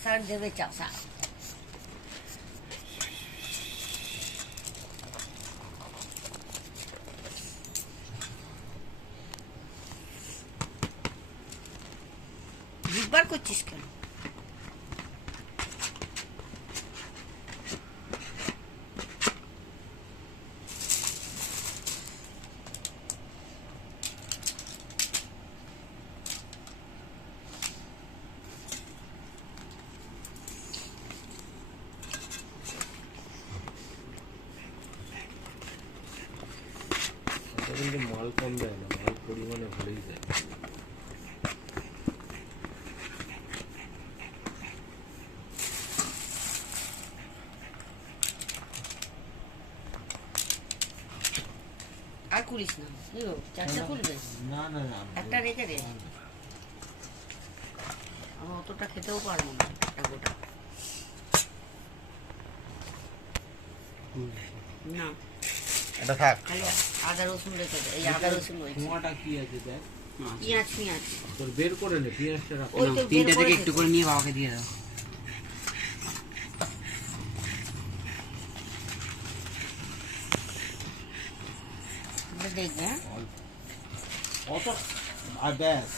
চাষার দেবে চাষা বুধবার করছিস কেন কিন্তু মাল কম দেয় না মাল পরিমাণে ভালোই দেয়। আর কুলিস না। খুলবে? না না না একটা রেখে দে। আমি অতটা খেতেও পারব না একটা গোটা। না। এটা থাক খালি আদা রসুন রেখে দে এই আদা রসুন রয়েছে কুয়াটা কি আছে দেখ পেঁয়াজ পেঁয়াজ তোর বের করে নে পেঁয়াজটা রাখ ওই তো তিনটে বের থেকে করে একটু দে। করে নিয়ে বাবাকে দিয়ে দাও দেখবে হ্যাঁ অত আর ব্যাস